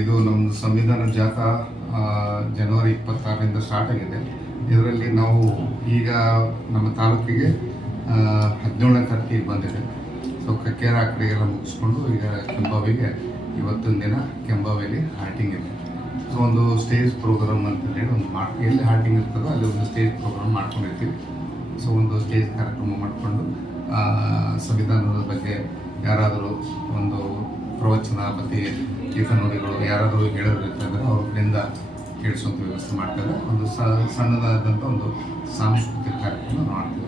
ಇದು ನಮ್ಮ ಸಂವಿಧಾನ ಜಾಥಾ ಜನವರಿ 26ರಿಂದ ಸ್ಟಾರ್ಟ್ ಆಗಿದೆ. ಇದರಲ್ಲಿ ನಾವು ಈಗ ನಮ್ಮ ತಾಲೂಕಿಗೆ 17ನೇ ತಾರೀಕಿಗೆ ಬಂದಿದೆ. ಸೊ ಕಕ್ಕೇರ ಆ ಕಡೆಗೆಲ್ಲ ಮುಗಿಸ್ಕೊಂಡು ಈಗ ಕೆಂಬಾವಿಗೆ ಇವತ್ತಿನ ದಿನ ಕೆಂಬಾವಿಯಲ್ಲಿ ಹಾಲ್ಟಿಂಗ್ ಇದೆ. ಸೊ ಒಂದು ಸ್ಟೇಜ್ ಪ್ರೋಗ್ರಾಮ್ ಅಂತಂದೇಳಿ ಒಂದು ಎಲ್ಲಿ ಹಾಲ್ಟಿಂಗ್ ಇರ್ತದೋ ಅಲ್ಲಿ ಒಂದು ಸ್ಟೇಜ್ ಪ್ರೋಗ್ರಾಮ್ ಮಾಡ್ಕೊಂಡಿರ್ತೀವಿ. ಸೊ ಒಂದು ಸ್ಟೇಜ್ ಕಾರ್ಯಕ್ರಮ ಮಾಡಿಕೊಂಡು ಸಂವಿಧಾನದ ಬಗ್ಗೆ ಯಾರಾದರೂ ಒಂದು ಪ್ರವಚನ ಮತ್ತು ನುಡಿಗಳು ಯಾರಾದರೂ ಹೇಳೋರಿರ್ತಂದರೆ ಅವ್ರ ಕಡೆಯಿಂದ ಕೇಳಿಸುವಂಥ ವ್ಯವಸ್ಥೆ ಮಾಡ್ತಾರೆ. ಒಂದು ಸಣ್ಣದಾದಂಥ ಒಂದು ಸಾಂಸ್ಕೃತಿಕ ಕಾರ್ಯಕ್ರಮ ಮಾಡ್ತೀವಿ.